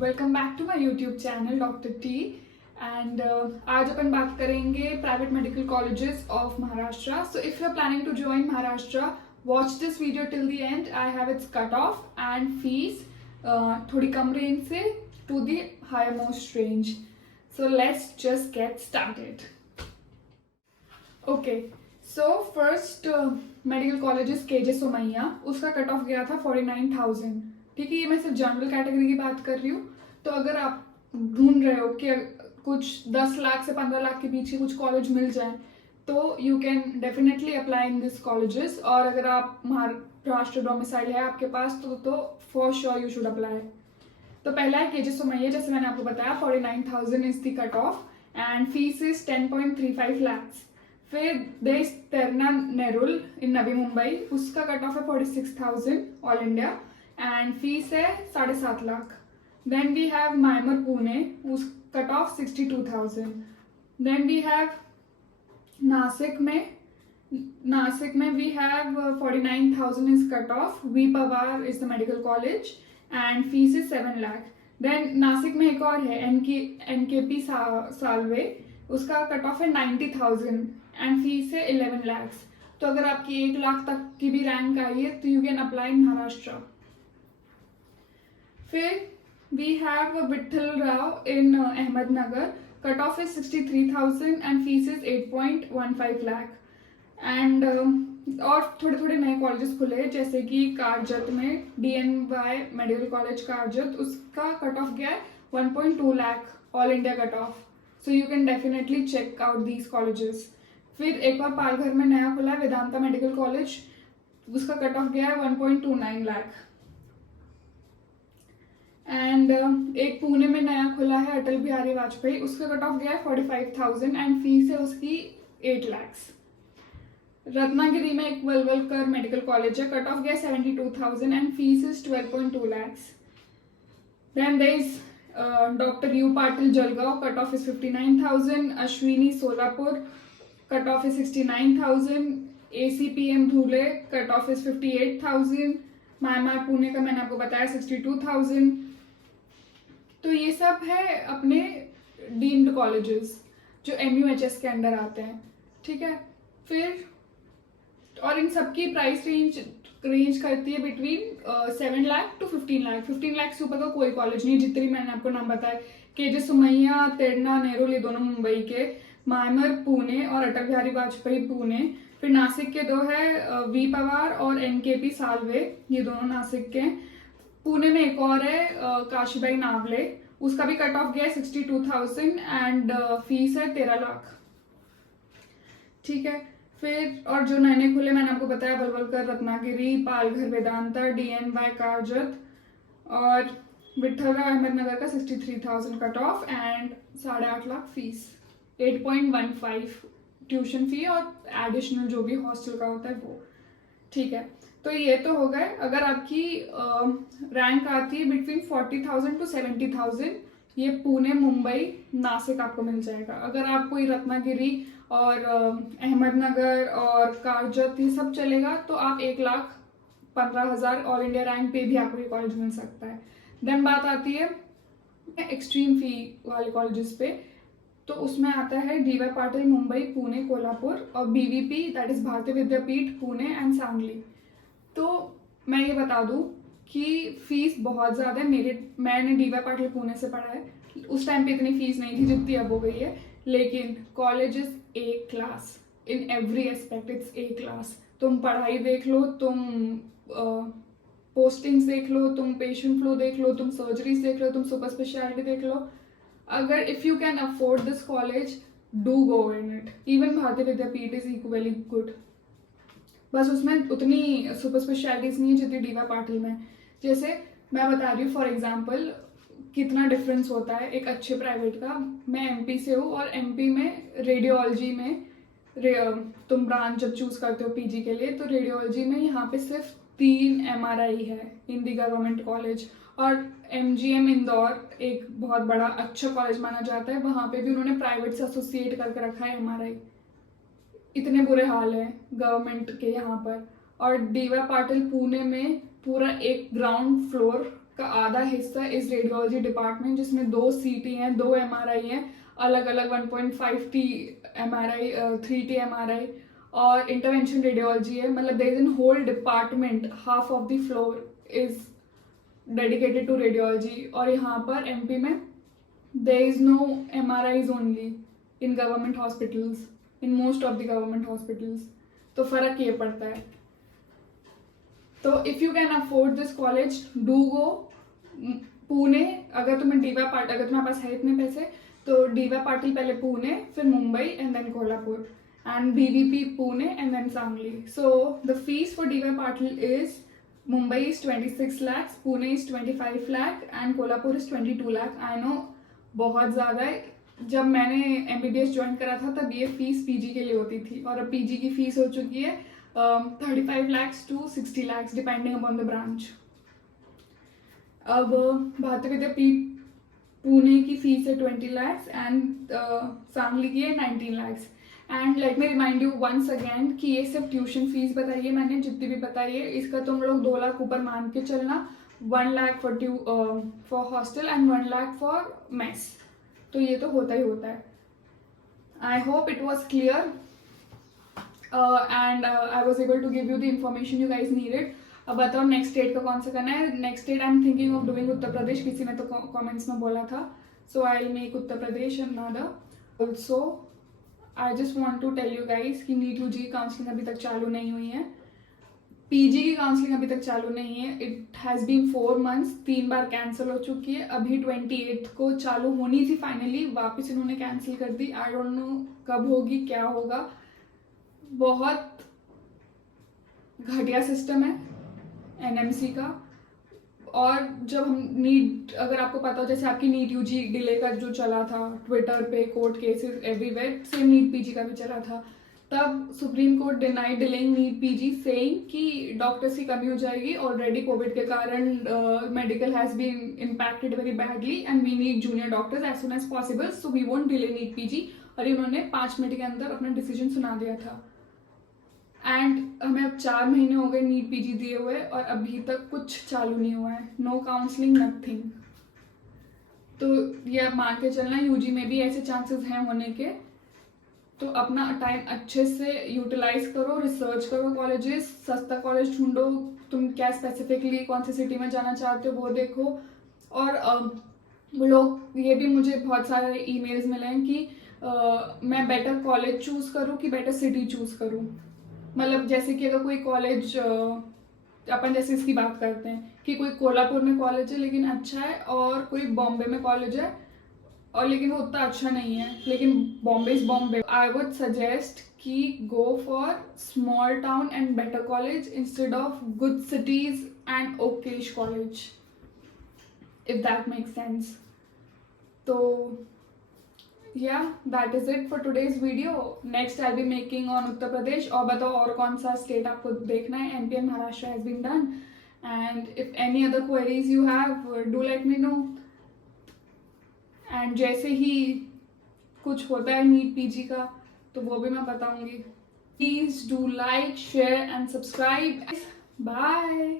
Welcome back to my YouTube channel doctor T and आज अपन बात करेंगे private medical colleges of Maharashtra. So if you are planning to join Maharashtra, watch this video till the end. I have its cut off and fees थोड़ी कम range से to the higher most range. So let's just get started. Okay, so first medical colleges K J Somaiya, उसका cut off गया था 49,000. ठीक है, ये मैं सिर्फ जनरल कैटेगरी की बात कर रही हूँ. तो अगर आप ढूंढ रहे हो कि कुछ 10 लाख से 15 लाख के बीच के कुछ कॉलेज मिल जाए तो you can definitely apply in this colleges. और अगर आप महाराष्ट्र डोमिसाइल है आपके पास तो for sure you should apply. तो पहला है केजे सोमैया. जैसे मैंने आपको बताया 49,000 is the cut off and fees is 10.35 lakhs. फिर देश तेरना नेरुल इन नवी मुंबई, उसका कट ऑफ है 46,000 ऑल इंडिया एंड फीस है 7.5 lakh. Then we have MIMER Pune, उस cut off 62,000. Then we have Nashik में we have 49,000 is cut off. V Pawar is the medical college and fees is 7 lakh. Then Nashik में एक और है एनकेपी सालवे, उसका कट ऑफ है 90,000 एंड फीस है 11 lakhs. तो अगर आपकी 1 लाख तक की भी रैंक आई है तो you can apply in Maharashtra. फिर we have Vithal Rao in Ahmednagar, cut off is 63,000 and fees is 8.15 lakh. And और थोड़े थोड़े नए कॉलेजेस खुले जैसे कि कारजत में DNY मेडिकल कॉलेज कारजत, उसका कट ऑफ गया है 1.2 lakh all India cut off. So you can definitely check out these colleges. फिर एक और पालघर में नया खुला है वेदांता मेडिकल कॉलेज, उसका कट ऑफ गया है 1.29 लाख. एंड एक पुणे में नया खुला है अटल बिहारी वाजपेयी, उसका कट ऑफ गया है 45,000 एंड फीस है उसकी 8 lakhs. रत्नागिरी में एक वलवलकर मेडिकल कॉलेज है, कट ऑफ गया 72,000 and fees is 12.2 lakhs. Then there is doctor U Patil Jalgaon, cut off is 59,000. Ashwini Solapur, cut off is 69,000. ACPM Dhule, cut off is 58,000. MIMER Pune का मैंने आपको बताया 62,000. तो ये सब है अपने डीम्ड कॉलेजेस जो MUHS के अंडर आते हैं. ठीक है, फिर और इन सबकी प्राइस रेंज करती है बिटवीन 7 लाख टू 15 लाख. 15 लाख से ऊपर का कोई कॉलेज नहीं, जितनी मैंने आपको नाम बताया. केजे सोमैया, तेरना नेरुल, ये दोनों मुंबई के. मायमर पुणे और अटल बिहारी वाजपेयी पुणे. फिर नासिक के दो है वी पवार और NKP सालवे, ये दोनों नासिक के. पुणे में एक और है काशीबाई नावले, उसका भी कट ऑफ गया है 62,000 एंड फीस है 13 लाख. ठीक है, फिर और जो नए खुले मैंने आपको बताया वलवलकर रत्नागिरी, पालघर वेदांता, DNY कारजत और विठलराव अहमदनगर का 63,000 cut off and 8.5 lakh fees. 8.15 tuition fee और एडिशनल जो भी हॉस्टल का होता है वो. ठीक है, तो ये तो हो गए. अगर आपकी रैंक आती है बिटवीन 40,000 टू 70,000, ये पुणे, मुंबई, नासिक आपको मिल जाएगा. अगर आप कोई रत्नागिरी और अहमदनगर और कारजत ये सब चलेगा तो आप 1,15,000 ऑल इंडिया रैंक पे भी आपको ये कॉलेज मिल सकता है. देन बात आती है एक्सट्रीम फी वाले कॉलेजेस पे, तो उसमें आता है DY पाटिल मुंबई, पुणे, कोल्हापुर और BVP दैट इज भारतीय विद्यापीठ पुणे एंड सांगली. तो मैं ये बता दूं कि फीस बहुत ज़्यादा है. मैंने DY पाटिल पुणे से पढ़ा है, उस टाइम पे इतनी फीस नहीं थी जितनी अब हो गई है. लेकिन college is A class in every aspect. It's A class. तुम पढ़ाई देख लो, तुम पोस्टिंग्स देख लो, तुम पेशेंट फ्लो देख लो, तुम सर्जरीज देख लो, तुम सुपर स्पेशलिटी देख लो. अगर if you can afford this college, do go in it. Even भारतीय विद्यापीठ इज इक्वली गुड, बस उसमें उतनी सुपर स्पेशलिटीज नहीं है जितनी DY पाटिल में. जैसे मैं बता रही हूँ फॉर एग्जांपल कितना डिफरेंस होता है एक अच्छे प्राइवेट का. मैं MP से हूँ और MP में रेडियोलॉजी में तुम ब्रांच जब चूज करते हो PG के लिए, तो रेडियोलॉजी में यहाँ पे सिर्फ 3 MRI है इन दी गवर्नमेंट कॉलेज. और MGM इंदौर एक बहुत बड़ा अच्छा कॉलेज माना जाता है, वहाँ पे भी उन्होंने प्राइवेट से एसोसिएट करके रखा है MRI. इतने बुरे हाल है गवर्नमेंट के यहाँ पर. और DY पाटिल पुणे में पूरा एक ग्राउंड फ्लोर का आधा हिस्सा इस रेडियोलॉजी डिपार्टमेंट, जिसमें 2 CT हैं, 2 MRI हैं, अलग अलग 1.5T MRI, 3T MRI और इंटरवेंशन रेडियोलॉजी है. मतलब there is an whole department, half of the floor is dedicated to radiology. और यहाँ पर MP में there is no MRIs only in government hospitals, in most of the government hospitals. तो फर्क ये पड़ता है. तो if you can afford this college, do go. Pune, अगर तुम्हें अगर तुम्हारे पास है इतने पैसे तो DY पाटिल पहले पुणे, फिर Mumbai and then Kolhapur, and BVP Pune and then Sangli. So the fees for DY Patil is Mumbai is 26 lakhs, Pune is 25 lakh and Kolhapur is 22 lakh. I know बहुत ज़्यादा है. जब मैंने MBBS ज्वाइन करा था तब ये फीस PG के लिए होती थी, और अब PG की फीस हो चुकी है 35 lakhs to 60 lakhs depending upon the branch. अब भारतीय विद्यापीठ पुणे की फीस है 20 lakhs एंड सांगली की है 19 lakhs. And let me remind you once again कि ये सिर्फ ट्यूशन फीस बताइए मैंने, जितनी भी बताई है इसका तुम लोग 2 लाख ऊपर मान के चलना. 1 lakh for hostel and 1 lakh for mess. तो ये तो होता ही होता है. I hope it was clear and I was able to give you the information you guys needed. अब बताओ नेक्स्ट स्टेट का कौन सा करना है. Next state I am thinking of doing Uttar Pradesh. किसी ने तो कॉमेंट्स में बोला था, so I will make Uttar Pradesh and other. Also I just want to tell you guys कि नीट UG काउंसलिंग अभी तक चालू नहीं हुई है. PG की काउंसलिंग अभी तक चालू नहीं है. इट हैज़ बीन 4 months, 3 बार कैंसिल हो चुकी है. अभी 28th को चालू होनी थी फाइनली, वापस इन्होंने कैंसिल कर दी. आई डोंट नो कब होगी, क्या होगा. बहुत घटिया सिस्टम है NMC का. और जब हम नीट, अगर आपको पता हो जैसे आपकी नीट UG डिले का जो चला था ट्विटर पे, court cases everywhere, same NEET PG का भी चला था. तब supreme court denied delaying NEET PG saying कि डॉक्टर्स की कमी हो जाएगी. ऑलरेडी कोविड के कारण medical has been impacted very badly and we need junior doctors as soon as possible, so we won't delay NEET PG. और इन्होंने 5 minute के अंदर अपना डिसीजन सुना दिया था. एंड हमें अब 4 महीने हो गए नीट PG दिए हुए और अभी तक कुछ चालू नहीं हुआ है. No counselling, nothing. तो ये मान के चलना UG में भी ऐसे चांसेस हैं होने के. तो अपना टाइम अच्छे से यूटिलाइज करो, रिसर्च करो कॉलेजेस, सस्ता कॉलेज ढूंढो. तुम क्या स्पेसिफिकली कौन सी सिटी में जाना चाहते हो वो देखो. और वो लोग, ये भी मुझे बहुत सारे ईमेल्स मिले हैं कि मैं बेटर कॉलेज चूज़ करूँ कि बेटर सिटी चूज़ करूँ. मतलब जैसे कि अगर कोई कॉलेज, अपन जैसे इसकी बात करते हैं कि कोई कोल्हापुर में कॉलेज है लेकिन अच्छा है, और कोई बॉम्बे में कॉलेज है और लेकिन वो उतना अच्छा नहीं है, लेकिन Bombay is Bombay. I would suggest कि go for small town and better college instead of good cities and okayish college, if that makes sense. तो yeah, that is it for today's video. Next I'll be making on Uttar Pradesh. और बताओ और कौन सा state आपको देखना है. MP and Maharashtra has been done, and if any other queries you have, do let me know. and जैसे ही कुछ होता है नीट PG का तो वो भी मैं बताऊंगी. Please do like, share and subscribe. Bye.